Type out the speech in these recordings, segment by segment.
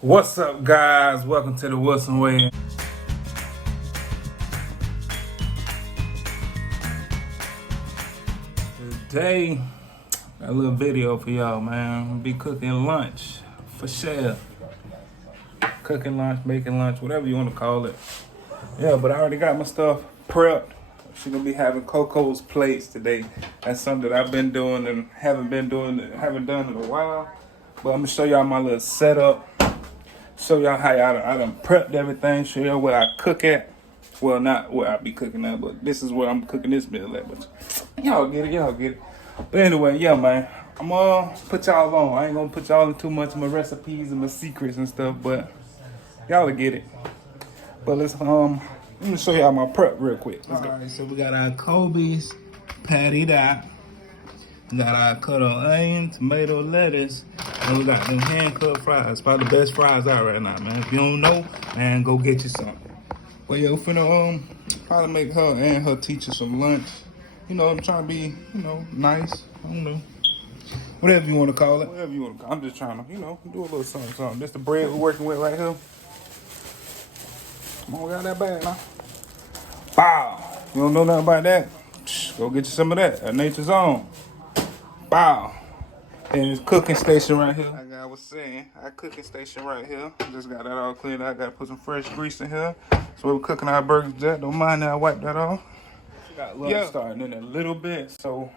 What's up, guys? Welcome to the Wilson Way. Today, got a little video for y'all, man. I'm gonna be cooking lunch for chef. Cooking lunch, making lunch, whatever you want to call it. Yeah, but I already got my stuff prepped. She's gonna be having Coco's plates today. That's something that I've been doing and haven't done in a while. But I'm gonna show y'all my little setup. Show y'all how I done prepped everything. Show y'all where I cook at. Well, not where I be cooking at, but this is where I'm cooking this meal at. But y'all get it. But anyway, yeah, man. I'm gonna put y'all on. I ain't gonna put y'all in too much of my recipes and my secrets and stuff, but y'all will get it. But let me show y'all my prep real quick. Let's go. Alright, so we got our Kobe's patted out. We got our cut on onion, tomato, lettuce, and we got them hand-cut fries. Probably the best fries out right now, man. If you don't know, man, go get you some. But yeah, we're finna probably make her and her teacher some lunch. You know, I'm trying to be, nice. I don't know. Whatever you want to call it. Whatever you want to call it. I'm just trying to, do a little something. This the bread we're working with right here. Come on, we got that bag now. Bow. You don't know nothing about that? Go get you some of that at Nature's Own. Bow. And this cooking station right here. Like I was saying, our cooking station right here. Just got that all cleaned out. Got to put some fresh grease in here. So we're cooking our burgers at. Don't mind that I wipe that off. Got lunch starting in a little bit. So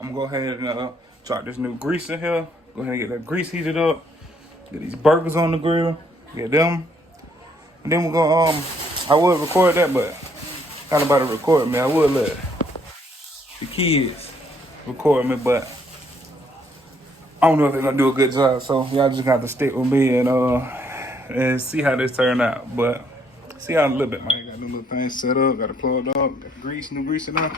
I'm going to go ahead and drop this new grease in here. Go ahead and get that grease heated up. Get these burgers on the grill. Get them. And then we're going to, I would record that, but not about to record me. I would let the kids record me, but I don't know if they're gonna do a good job, so y'all just got to stick with me and see how this turn out. But see how in a little bit, man. Got them little things set up, got it plugged up, got grease, new grease in there.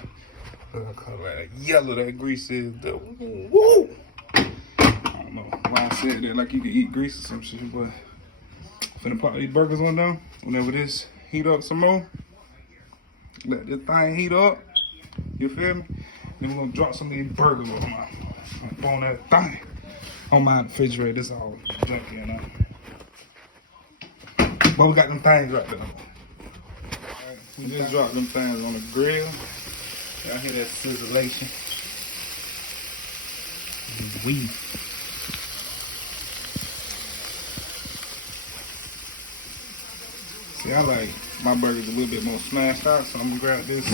Look how that yellow that grease is. Woo! I don't know why I said that, like you could eat grease or some shit, but finna pop these burgers on down. Whenever this heat up some more, let this thing heat up. You feel me? Then we're gonna drop some of these burgers on that thing. On my refrigerator, this all junky and but we got them things right there. Right, we just dropped them things on the grill. Y'all hear that sizzlation? We. See, I like my burgers a little bit more smashed out, so I'm gonna grab this.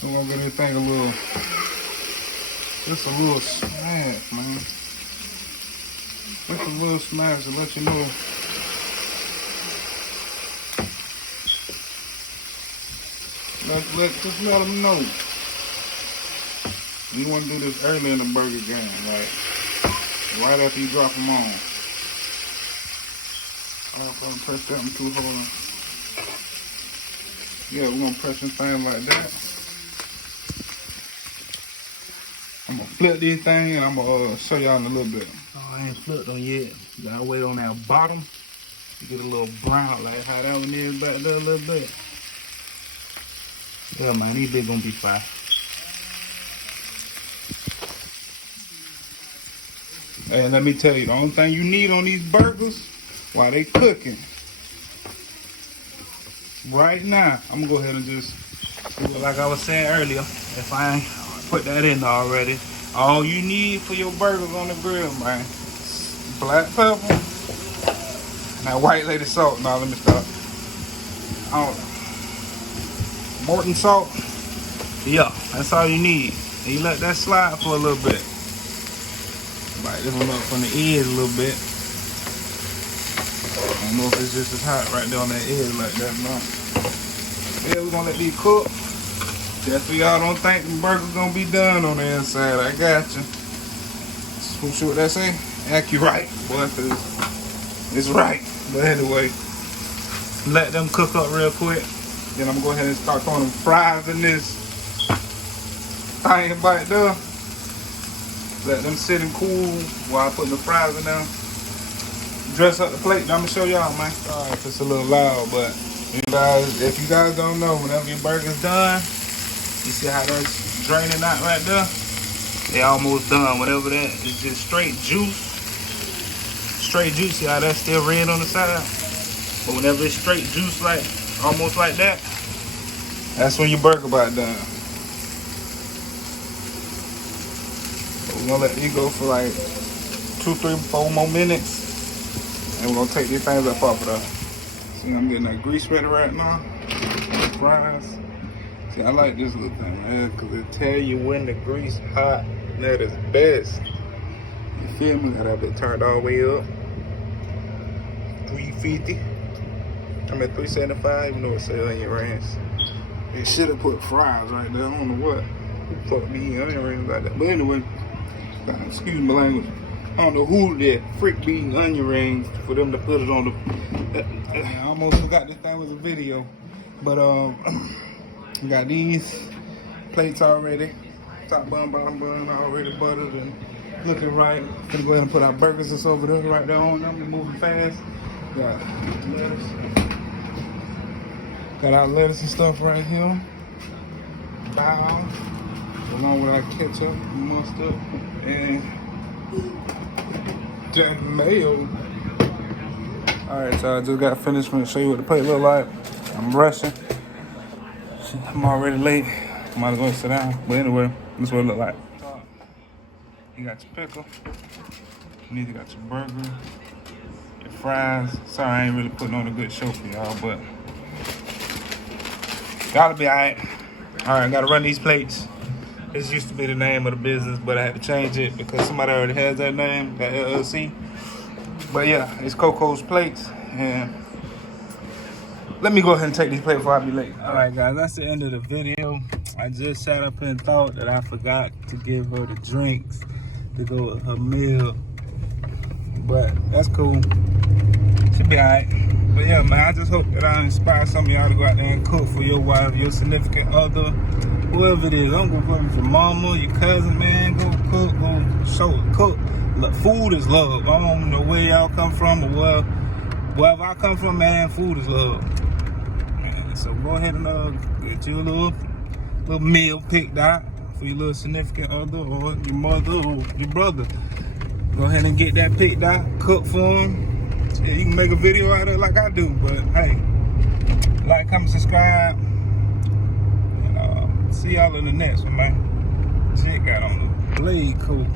So I'm gonna get everything just a little smash, man. Just a little smash to let you know. Just let them know. You want to do this early in the burger game, right after you drop them on. I'm gonna press that one too, hold on. Yeah, we're gonna press them things like that. I'm gonna flip these things and I'm gonna show y'all in a little bit. Oh, I ain't flipped them yet. You gotta wait on that bottom. You get a little brown, like how that one is back there a little bit. Yeah, man, these big gonna be fine. Hey, let me tell you, the only thing you need on these burgers while they cooking, right now, I'm gonna go ahead and just, like I was saying earlier, if I ain't put that in already, all you need for your burgers on the grill, man, black pepper, and that white lady salt. Now let me stop. Morton salt. Yeah, that's all you need. And you let that slide for a little bit. Light this one up from the edge a little bit. I don't know if it's just as hot right there on that edge like that, no. Yeah, we're gonna let these cook. Just so y'all don't think the burger's gonna be done on the inside. I got you. See what that say? Accurate, boy, cause it's right. But anyway, let them cook up real quick. Then I'm gonna go ahead and start throwing them fries in this thing back there. Let them sit and cool while I put the fries in there. dress up the plate. I'm gonna show y'all, man. Sorry if it's a little loud, but if you guys don't know, whenever your burger's done, you see how that's draining out right there? They almost done. Whatever that is, just straight juice. Straight juice. See how that's still red on the side? But whenever it's straight juice, like almost like that, that's when your burger about done. So we're gonna let these go for like 2, 3, 4 more minutes, and we're gonna take these things up off of there. See, I'm getting that grease ready right now. Fries. See, I like this little thing, man, because it tell you when the grease hot and at its best. You feel me? Got that bit turned all the way up. 350. I'm at 375, even though it says onion rings. They should have put fries right there. I don't know what. Fuck me eating onion rings like that. But anyway, excuse my language. I don't know who that freak beating onion rings for them to put it on the. I almost forgot this thing was a video, but we got these plates already. Top bun, bottom bun, already buttered and looking right. Gonna go ahead and put our burgers that's over there, right there on them. We're moving fast. Got lettuce. Got our lettuce and stuff right here. Bow. Along with our ketchup, mustard, and Jack Mayo. Alright, so I just got finished. I'm gonna show you what the plate look like. I'm rushing. I'm already late. Might as well sit down. But anyway, this is what it look like. You got your pickle. You either got your burger, your fries. Sorry, I ain't really putting on a good show for y'all, but gotta be alright. Alright, gotta run these plates. This used to be the name of the business, but I had to change it because somebody already has that name, that LLC. But yeah, it's Coco's Plates, and let me go ahead and take these plates before I be late. All right, guys, that's the end of the video. I just sat up and thought that I forgot to give her the drinks to go with her meal, but that's cool. Should be all right. But yeah, man, I just hope that I inspire some of y'all to go out there and cook for your wife, your significant other, whoever it is. I'm gonna put it for your mama, your cousin, man. Go cook, go show it, cook. Look, food is love. I don't know where y'all come from or wherever I come from, man, food is love. Man, so go ahead and get you a little meal picked out for your little significant other or your mother or your brother. Go ahead and get that picked out, cook for them. Yeah, you can make a video out of it like I do, but hey, like, comment, subscribe, and see y'all in the next one, man. Check out on the blade cool.